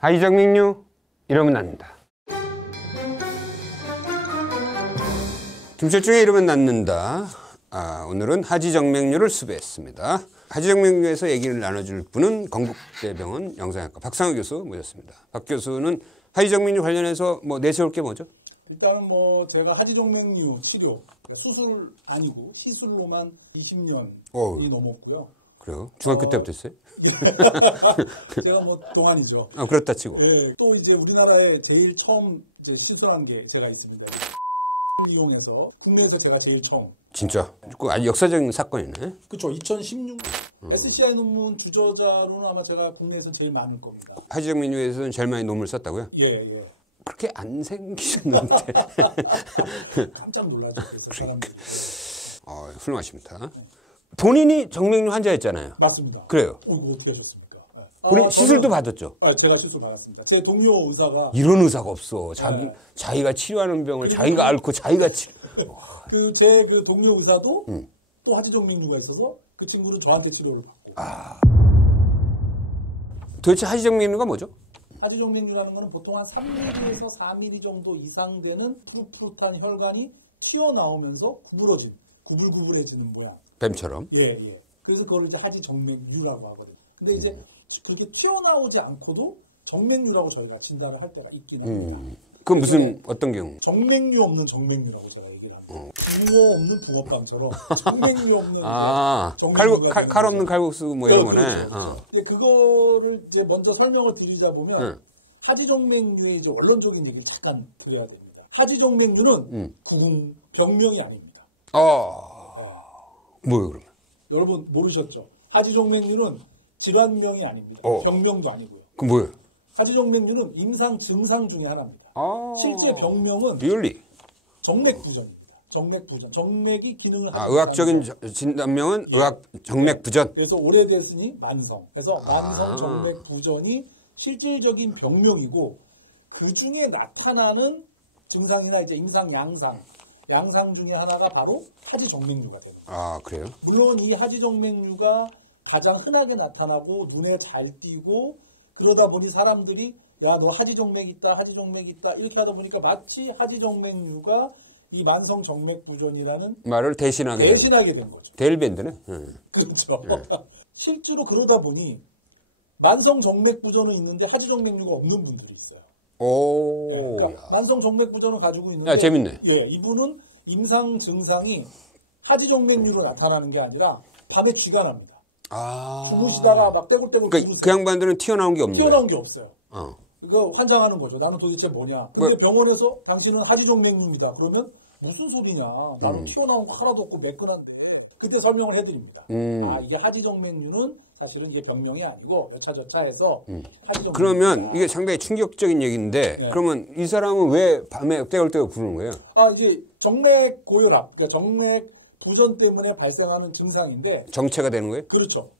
하지정맥류 이러면 낫는다. 중철중에 이러면 낫는다. 오늘은 하지정맥류를 수배했습니다. 하지정맥류에서 얘기를 나눠줄 분은 건국대병원 영상학과 박상우 교수 모셨습니다. 박 교수는 하지정맥류 관련해서 내세울 게 뭐죠? 일단은 제가 하지정맥류 치료, 그러니까 수술 아니고 시술로만 20년이 넘었고요. 그래요? 중학교 때부터 했어요? 제가 동안이죠. 그렇다 치고. 예, 또 이제 우리나라에 제일 처음 시술한 게 제가 있습니다. 이용해서 국내에서 제가 제일 처음. 진짜? 아주 역사적인 사건이네. 그렇죠. 2016년 SCI 논문 주저자로는 아마 제가 국내에서 제일 많을 겁니다. 하지정맥류에서는 제일 많이 논문을 썼다고요? 예. 그렇게 안 생기셨는데. 깜짝 놀라죠. 그래서 사람들이. 훌륭하십니다. 본인이 정맥류 환자였잖아요. 맞습니다. 그래요. 이거 어떻게 하셨습니까? 본인 시술도 받았죠? 제가 시술 받았습니다. 제 동료 의사가. 이런 의사가 없어. 자기가 치료하는 병을 자기가 앓고 자기가 치료. 제 동료 의사도 또 하지정맥류가 있어서 그 친구는 저한테 치료를 받고. 도대체 하지정맥류가 뭐죠? 하지정맥류라는 거는 보통 한 3mm에서 4mm 정도 이상 되는 푸릇푸릇한 혈관이 튀어나오면서 구불구불해지는 모양. 뱀처럼? 예. 그래서 그걸 이제 하지정맥류라고 하거든요. 근데 이제 그렇게 튀어나오지 않고도 정맥류라고 저희가 진단을 할 때가 있긴 합니다. 그건 어떤 경우? 정맥류 없는 정맥류라고 제가 얘기를 합니다. 붕어 없는 붕어빵처럼 정맥류 없는 칼 없는 칼국수 이런 거네. 그렇죠. 그거를 이제 먼저 설명을 드리자 보면 하지정맥류의 이제 원론적인 얘기를 잠깐 드려야 됩니다. 하지정맥류는 병명이 아닙니다. 뭐예요 그러면? 여러분 모르셨죠? 하지정맥류는 질환명이 아닙니다. 병명도 아니고요. 그럼 뭐예요? 하지정맥류는 임상 증상 중에 하나입니다. 실제 병명은 정맥부전입니다. 정맥부전. 정맥이 기능을 하는 의학적인 진단명은 정맥부전. 그래서 오래됐으니 만성. 그래서 만성 정맥부전이 실질적인 병명이고 그 중에 나타나는 증상이나 이제 임상 양상 중에 하나가 바로 하지정맥류가 되는 거예요. 그래요? 물론 이 하지정맥류가 가장 흔하게 나타나고 눈에 잘 띄고 그러다 보니 사람들이 야, 너 하지정맥 있다 이렇게 하다 보니까 마치 하지정맥류가 이 만성 정맥부전이라는 말을 대신하게 된 거죠. 데일밴드네. 그렇죠. 실제로 그러다 보니 만성 정맥부전은 있는데 하지정맥류가 없는 분들이 있어요. 그러니까 만성 정맥부전을 가지고 있는데 재밌네. 이분은 임상 증상이 하지정맥류로 나타나는 게 아니라 밤에 쥐가 납니다. 주무시다가 막 떼굴떼굴 그러니까 그 양반들은 튀어나온 게 없는 거예요? 튀어나온 게 없어요. 이거 환장하는 거죠. 나는 도대체 뭐냐. 근데 병원에서 당신은 하지정맥류입니다. 그러면 무슨 소리냐. 나는 튀어나온 거 하나도 없고 매끈한. 그때 설명을 해드립니다. 이게 하지정맥류는 사실은 이게 병명이 아니고 여차저차해서 하지정맥류. 그러면 이게 상당히 충격적인 얘기인데 그러면 이 사람은 왜 밤에 떼굴떼굴 구르는 거예요? 이제 정맥 고혈압, 그러니까 정맥 부전 때문에 발생하는 증상인데 정체가 되는 거예요? 그렇죠.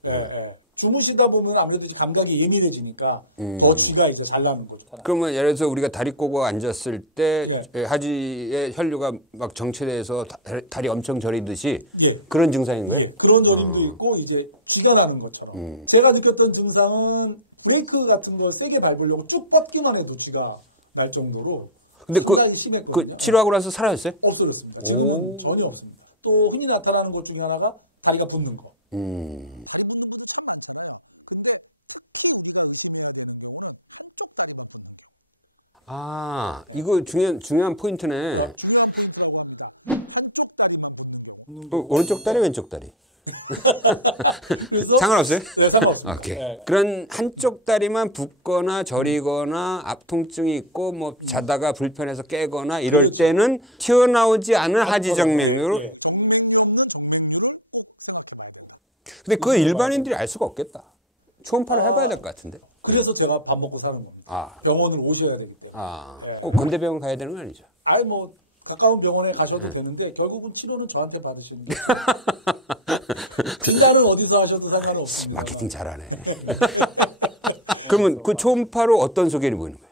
주무시다 보면 아무래도 감각이 예민해지니까 더 쥐가 이제 잘 나는 거죠. 그러면 예를 들어서 우리가 다리 꼬고 앉았을 때 하지의 혈류가 막 정체돼서 다리 엄청 저리듯이 그런 증상인 거예요? 그런 저림도 있고 이제 쥐가 나는 것처럼. 제가 느꼈던 증상은 브레이크 같은 걸 세게 밟으려고 쭉 뻗기만 해도 쥐가 날 정도로 근데 상당히 심했거든요. 치료하고 나서 사라졌어요? 없어졌습니다. 지금은 전혀 없습니다. 또 흔히 나타나는 것 중에 하나가 다리가 붓는 거. 이거 중요한 포인트네. 오른쪽 다리, 왼쪽 다리. 그래서 상관없어요? 네, 상관없습니다. 오케이. 그런 한쪽 다리만 붓거나 저리거나 압통증이 있고 자다가 불편해서 깨거나 이럴 때는 튀어나오지 않은 하지정맥류로. 근데 그거 일반인들이 알 수가 없겠다. 초음파를 해봐야 될 것 같은데. 그래서 제가 밥 먹고 사는 겁니다. 병원을 오셔야 되기 때문에. 꼭 건대병원 가야 되는 거 아니죠? 가까운 병원에 가셔도 되는데 결국은 치료는 저한테 받으시는 거예요. 진단은 어디서 하셔도 상관은 없습니다. 마케팅 잘하네. 그러면 그 초음파로 어떤 소견이 보이는 거예요?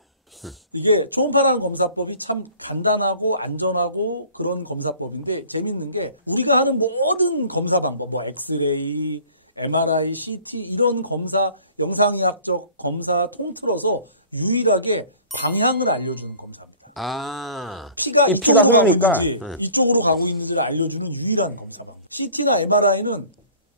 이게 초음파라는 검사법이 참 간단하고 안전하고 그런 검사법인데 재밌는 게 우리가 하는 모든 검사 방법, 엑스레이, MRI, CT 이런 검사, 영상의학적 검사 통틀어서 유일하게 방향을 알려주는 검사입니다. 아, 피가 이 피가 흐르니까 이쪽으로 가고 있는지를 알려주는 유일한 검사 방법. CT나 MRI는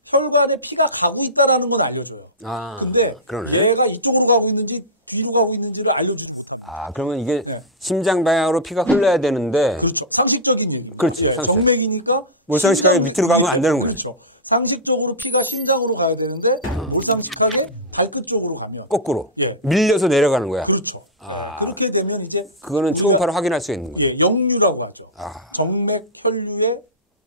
혈관에 피가 가고 있다라는 건 알려줘요. 아, 근데 그러네. 얘가 이쪽으로 가고 있는지 뒤로 가고 있는지를 알려주. 아, 그러면 이게 네. 심장 방향으로 피가 흘러야 되는데. 그렇죠. 상식적인 얘기. 그렇지, 예, 상식. 정맥이니까 몰상식하게 밑으로 가면 안 되는 거네. 그렇죠. 상식적으로 피가 심장으로 가야 되는데 몰상식하게 발끝 쪽으로 가면 거꾸로. 예. 밀려서 내려가는 거야. 그렇죠. 아. 예, 그렇게 되면 이제 그거는 우리가- 초음파로 확인할 수가 있는 거죠. 예, 역류라고 하죠. 아. 정맥 혈류의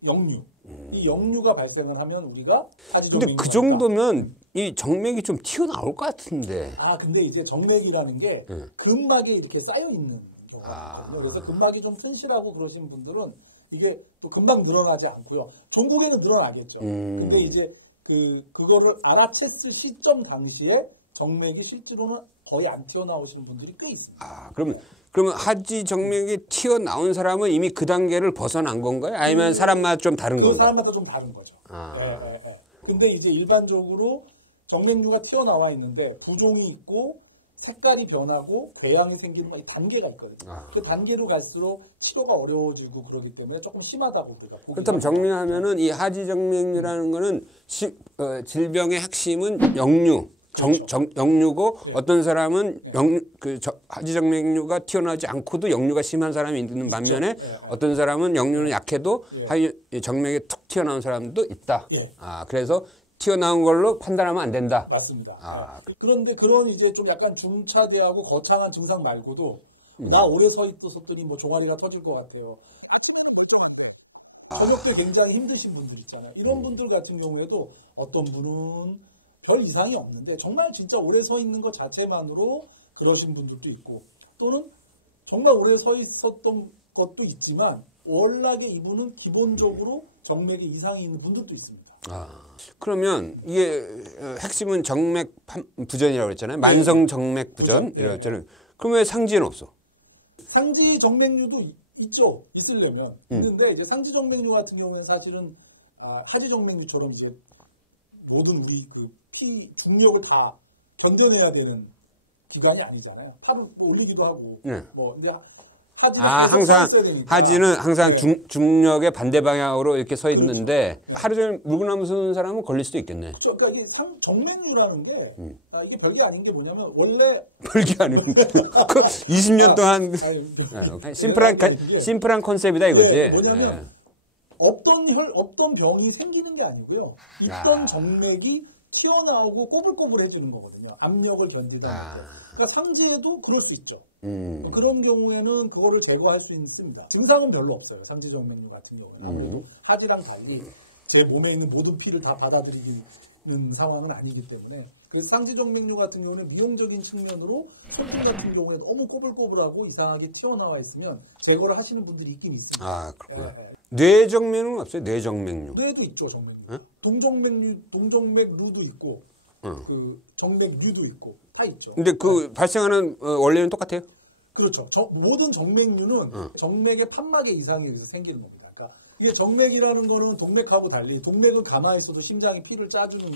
역류. 이 역류가 발생을 하면 우리가 근데 하지정맥류가 그 정도면 이 정맥이 좀 튀어나올 것 같은데. 근데 이제 정맥이라는 게 근막에 이렇게 쌓여 있는 경우가 있거든요. 그래서 근막이 좀 튼실하고 그러신 분들은 이게 또 금방 늘어나지 않고요. 종국에는 늘어나겠죠. 근데 이제 그거를 알아챘을 시점 당시에 정맥이 실제로는 거의 안 튀어나오시는 분들이 꽤 있습니다. 아, 그러면 하지 정맥이 튀어나온 사람은 이미 그 단계를 벗어난 건가요? 아니면 사람마다 좀 다른 그 건가요? 사람마다 좀 다른 거죠. 예. 근데 이제 일반적으로 정맥류가 튀어나와 있는데 부종이 있고 색깔이 변하고 궤양이 생기는 단계가 있거든요. 그 단계로 갈수록 치료가 어려워지고 그러기 때문에 조금 심하다고 우리가 보기. 그렇다면 정리하면은 이 하지 정맥류라는 거는 질병의 핵심은 역류. 역류고 어떤 사람은 하지 정맥류가 튀어나오지 않고도 역류가 심한 사람이 있는 반면에 어떤 사람은 역류는 약해도 하지 정맥이 툭 튀어나온 사람도 있다. 아, 그래서 튀어나온 걸로 판단하면 안 된다. 맞습니다. 그런데 그런 이제 좀 약간 중차대하고 거창한 증상 말고도 나 오래 서 있었더니 뭐 종아리가 터질 것 같아요. 저녁 때 굉장히 힘드신 분들 있잖아요. 이런 분들 같은 경우에도 어떤 분은 별 이상이 없는데 정말 진짜 오래 서 있는 것 자체만으로 그러신 분들도 있고 또는 정말 오래 서 있었던 것도 있지만 워낙에 이분은 기본적으로 정맥에 이상이 있는 분들도 있습니다. 그러면 이게 핵심은 정맥 부전이라고 그랬잖아요. 만성 정맥 부전이라고 했잖아요. 그럼 왜 상지는 없어? 상지 정맥류도 있죠. 있으려면. 있는데 이제 상지 정맥류 같은 경우는 사실은 하지 정맥류처럼 이제 모든 우리 그 피 중력을 다 견뎌내야 되는 기관이 아니잖아요. 팔을 뭐 올리기도 하고. 뭐 근데 하지가 항상 서 있어야 되니까. 하지는 항상 중력의 반대 방향으로 이렇게 서 있는데 하루 종일 물구나무 서는 사람은 걸릴 수도 있겠네. 그렇죠. 그러니까 이게 정맥류라는 게 이게 별게 아닌 게 뭐냐면 원래 별게 아니고 그 20년 동안 심플한 컨셉이다 이거지. 뭐냐면 없던 병이 생기는 게 아니고요. 있던 정맥이 튀어나오고 꼬불꼬불해지는 거거든요. 압력을 견디다 보니까. 그러니까 상지에도 그럴 수 있죠. 그런 경우에는 그거를 제거할 수 있습니다. 증상은 별로 없어요. 상지 정맥류 같은 경우는. 아무래도 하지랑 달리 제 몸에 있는 모든 피를 다 받아들이는 상황은 아니기 때문에. 그래서 상지 정맥류 같은 경우는 미용적인 측면으로 손등 같은 경우에 너무 꼬불꼬불하고 이상하게 튀어나와 있으면 제거를 하시는 분들이 있긴 있습니다. 그렇구나. 뇌정맥류는 없어요? 뇌정맥류. 뇌도 있죠, 정맥류. 동정맥류도 있고, 그 정맥류도 있고 다 있죠. 근데 그 발생하는 원리는 똑같아요? 그렇죠. 모든 정맥류는 정맥의 판막에 이상에 의해서 생기는 겁니다. 그러니까 이게 정맥이라는 거는 동맥하고 달리 동맥은 가만히 있어도 심장이 피를 짜주는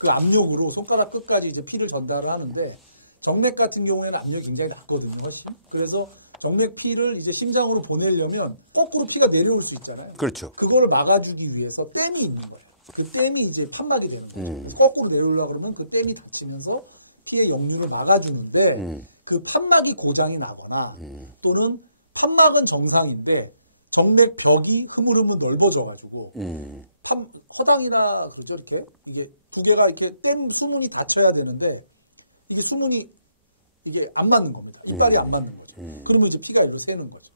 그 압력으로 손가락 끝까지 이제 피를 전달을 하는데 정맥 같은 경우에는 압력이 굉장히 낮거든요, 훨씬. 그래서 정맥 피를 이제 심장으로 보내려면 거꾸로 피가 내려올 수 있잖아요. 그렇죠. 그거를 막아주기 위해서 댐이 있는 거예요. 그 댐이 이제 판막이 되는 거예요. 그래서 거꾸로 내려오려고 그러면 그 댐이 닫히면서 피의 역류를 막아주는데 그 판막이 고장이 나거나 또는 판막은 정상인데 정맥 벽이 흐물흐물 넓어져가지고 허당이라 그러죠, 이렇게 이게 두 개가 이렇게 댐 수문이 닫혀야 되는데 이게 수문이 이게 안 맞는 겁니다. 이빨이 안 맞는 거죠. 그러면 이제 피가 일로 새는 거죠.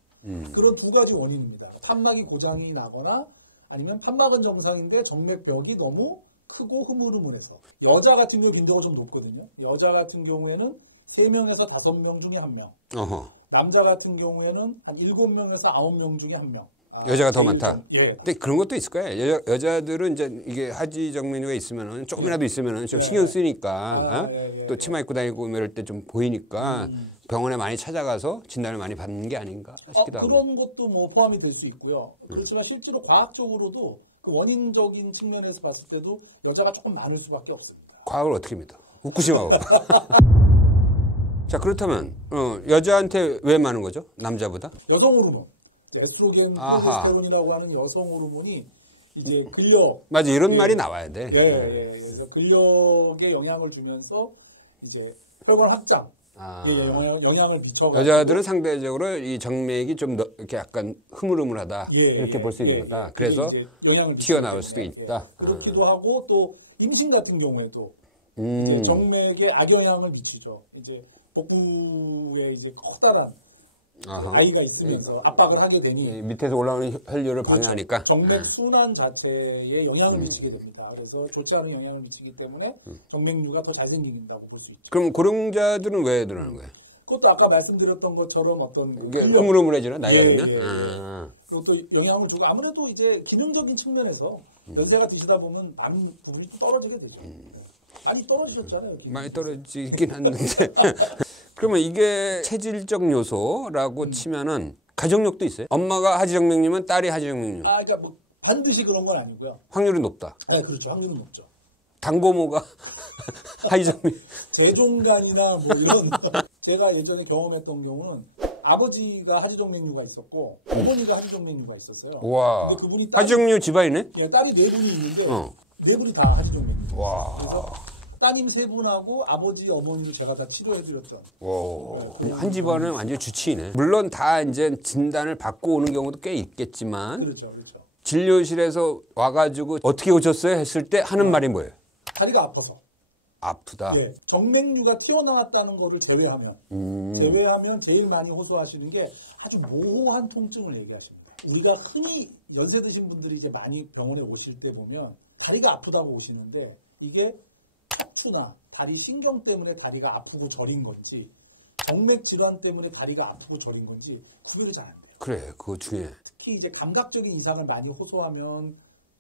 그런 두 가지 원인입니다. 판막이 고장이 나거나 아니면 판막은 정상인데 정맥벽이 너무 크고 흐물흐물해서. 여자 같은 경우 빈도가 좀 높거든요. 여자 같은 경우에는 3명에서 5명 중에 1명. 남자 같은 경우에는 한 7명에서 9명 중에 1명. 여자가 더 많다. 예. 근데 그런 것도 있을 거예요. 여자들은 이제 이게 하지 정맥류가 있으면은 조금이라도 있으면은 좀 신경 쓰니까 또 치마 입고 다니고 이럴 때 좀 보이니까 병원에 많이 찾아가서 진단을 많이 받는 게 아닌가 싶기도 하고. 그런 것도 뭐 포함이 될 수 있고요. 그렇지만 실제로 과학적으로도 그 원인적인 측면에서 봤을 때도 여자가 조금 많을 수밖에 없습니다. 과학을 어떻게 믿어? 후쿠시마고. 자, 그렇다면 여자한테 왜 많은 거죠? 남자보다? 여성 호르몬, 에스트로겐, 프로제스테론이라고 하는 여성 호르몬이 이제 근력. 맞아, 이런 말이 나와야 돼. 예. 그래서 근력에 영향을 주면서 이제 혈관 확장. 영향을 미쳐가지고 여자들은 상대적으로 이 정맥이 좀 이렇게 약간 흐물흐물하다 이렇게 볼 수 있는 거다. 그래서 영향을 튀어나올 수도 있다. 그렇기도 하고 또 임신 같은 경우에도 이제 정맥에 악영향을 미치죠. 이제 복부에 이제 커다란 아이가 있으면서 압박을 하게 되니 밑에서 올라오는 혈류를 방해하니까 정맥 순환 자체에 영향을 미치게 됩니다. 그래서 좋지 않은 영향을 미치기 때문에 정맥류가 더 잘 생긴다고 볼 수 있죠. 그럼 고령자들은 왜 그러는 거예요? 그것도 아까 말씀드렸던 것처럼 어떤 이게 흐물흐물해지나 나이가 들면? 그것도 영향을 주고 아무래도 이제 기능적인 측면에서 연세가 드시다 보면 많은 부분이 또 떨어지게 되죠. 많이 떨어지셨잖아요. 많이 떨어지긴 했는데 그러면 이게 체질적 요소라고 치면은 가족력도 있어요? 엄마가 하지정맥류면 딸이 하지정맥류. 그러니까 뭐 반드시 그런 건 아니고요. 확률이 높다. 네, 그렇죠. 확률은 높죠. 당고모가 하지정맥류. 재종간이나 뭐 이런 제가 예전에 경험했던 경우는 아버지가 하지정맥류가 있었고 어머니가 하지정맥류가 있었어요. 와. 근데 그분이 하지정맥류 집안이네? 예, 딸이 4분이 있는데 4분이 다 하지정맥류. 와. 그래서 따님 3분하고 아버지, 어머니도 제가 다 치료해드렸던. 한 집안은 완전 주치의네. 물론 다 이제 진단을 받고 오는 경우도 꽤 있겠지만. 그렇죠. 진료실에서 와가지고 어떻게 오셨어요? 했을 때 하는 말이 뭐예요? 다리가 아파서. 아프다. 예, 정맥류가 튀어나왔다는 거를 제외하면 제일 많이 호소하시는 게 아주 모호한 통증을 얘기하십니다. 우리가 흔히 연세 드신 분들이 이제 많이 병원에 오실 때 보면 다리가 아프다고 오시는데 이게 척추나 다리 신경 때문에 다리가 아프고 저린 건지 정맥 질환 때문에 다리가 아프고 저린 건지 구별이 잘 안 돼요. 그래, 그거 중요해. 특히 이제 감각적인 이상을 많이 호소하면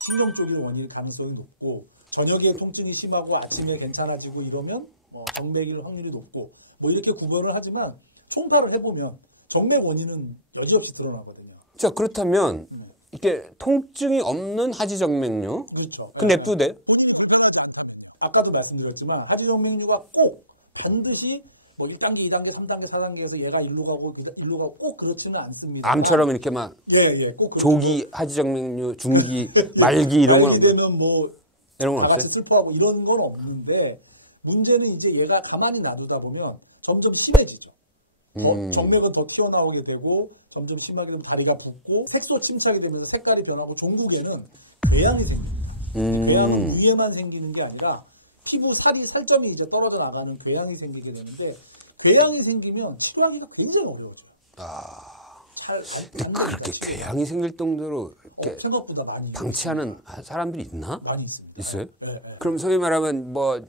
신경 쪽이 원인일 가능성이 높고 저녁에 통증이 심하고 아침에 괜찮아지고 이러면 정맥일 확률이 높고 뭐 이렇게 구별을 하지만 총파를 해보면 정맥 원인은 여지없이 드러나거든요. 자, 그렇다면 이게 통증이 없는 하지정맥류. 그렇죠. 그 냅둬도 돼요? 아까도 말씀드렸지만 하지정맥류가 꼭 반드시 뭐 1단계, 2단계, 3단계, 4단계에서 얘가 일로 가고 꼭 그렇지는 않습니다. 암처럼 이렇게 막 꼭 조기 하지정맥류, 중기, 말기 이런 건 말기 되면 뭐 이런 건 다 같이 없어요? 슬퍼하고 이런 건 없는데 문제는 이제 얘가 가만히 놔두다 보면 점점 심해지죠. 정맥은 더 튀어나오게 되고 점점 심하게 되면 다리가 붓고 색소 침착이 되면서 색깔이 변하고 종국에는 궤양이 생깁니다. 궤양은 위에만 생기는 게 아니라 피부 살점이 이제 떨어져 나가는 궤양이 생기게 되는데 궤양이 생기면 치료하기가 굉장히 어려워져요. 근데 그렇게 궤양이 생길 정도로 이렇게 생각보다 많이 방치하는 사람들이 있나? 많이 있습니다. 있어요? 네. 그럼 소위 말하면 뭐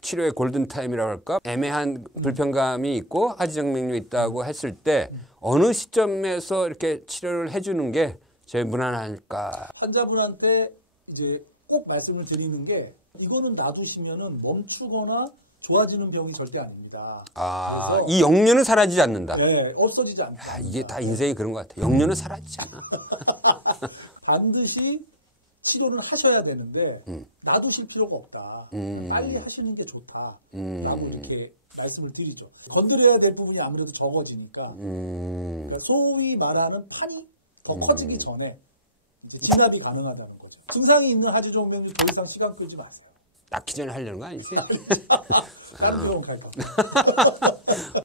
치료의 골든타임이라고 할까? 애매한 불편감이 있고 하지정맥류 있다고 했을 때 어느 시점에서 이렇게 치료를 해주는 게 제일 무난할까? 환자분한테 이제 꼭 말씀을 드리는 게 이거는 놔두시면은 멈추거나 좋아지는 병이 절대 아닙니다. 그래서 이 역류는 사라지지 않는다. 네, 없어지지 않다. 이게 다 인생이 그런 것 같아. 역류는 사라지지 않아. 반드시 치료는 하셔야 되는데 놔두실 필요가 없다. 빨리 하시는 게 좋다. 라고 이렇게 말씀을 드리죠. 건드려야 될 부분이 아무래도 적어지니까 그러니까 소위 말하는 판이 더 커지기 전에 이제 진압이 가능하다는 거죠. 증상이 있는 하지정맥류 더 이상 시간 끌지 마세요. 낳기 전에 하려는 거 아니지? 다른 병원 갈까?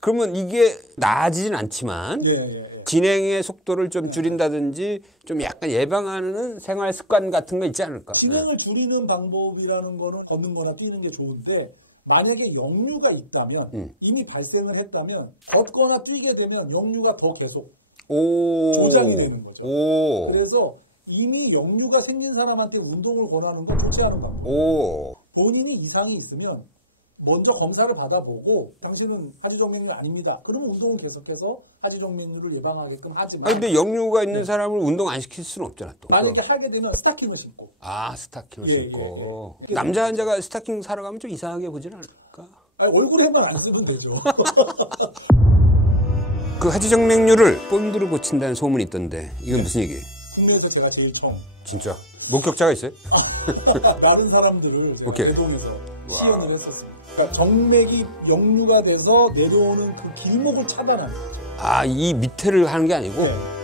그러면 이게 나아지진 않지만 예. 진행의 속도를 좀 줄인다든지 좀 약간 예방하는 생활 습관 같은 거 있지 않을까? 진행을 줄이는 방법이라는 거는 걷는 거나 뛰는 게 좋은데 만약에 역류가 있다면 이미 발생을 했다면 걷거나 뛰게 되면 역류가 더 계속 조장이 되는 거죠. 그래서 이미 역류가 생긴 사람한테 운동을 권하는 건 좋지 않은 방법. 본인이 이상이 있으면 먼저 검사를 받아보고 당신은 하지정맥류 아닙니다. 그러면 운동은 계속해서 하지정맥류를 예방하게끔 하지만 근데 역류가 있는 사람을 운동 안 시킬 수는 없잖아. 또. 만약에 하게 되면 스타킹을 신고. 스타킹을 신고. 남자 환자가 스타킹 사러 가면 좀 이상하게 보진 않을까? 얼굴에만 안 쓰면 되죠. 그 하지정맥류를 본드로 고친다는 소문이 있던데 이건 무슨 얘기예요? 국내에서 제가 제일 처음. 진짜? 목격자가 있어요? 다른 사람들을 제가 오케이. 대동해서 시연을 했었습니다. 그러니까 정맥이 역류가 돼서 내려오는 그 길목을 차단하는 거죠. 아, 이 밑에를 하는 게 아니고 네.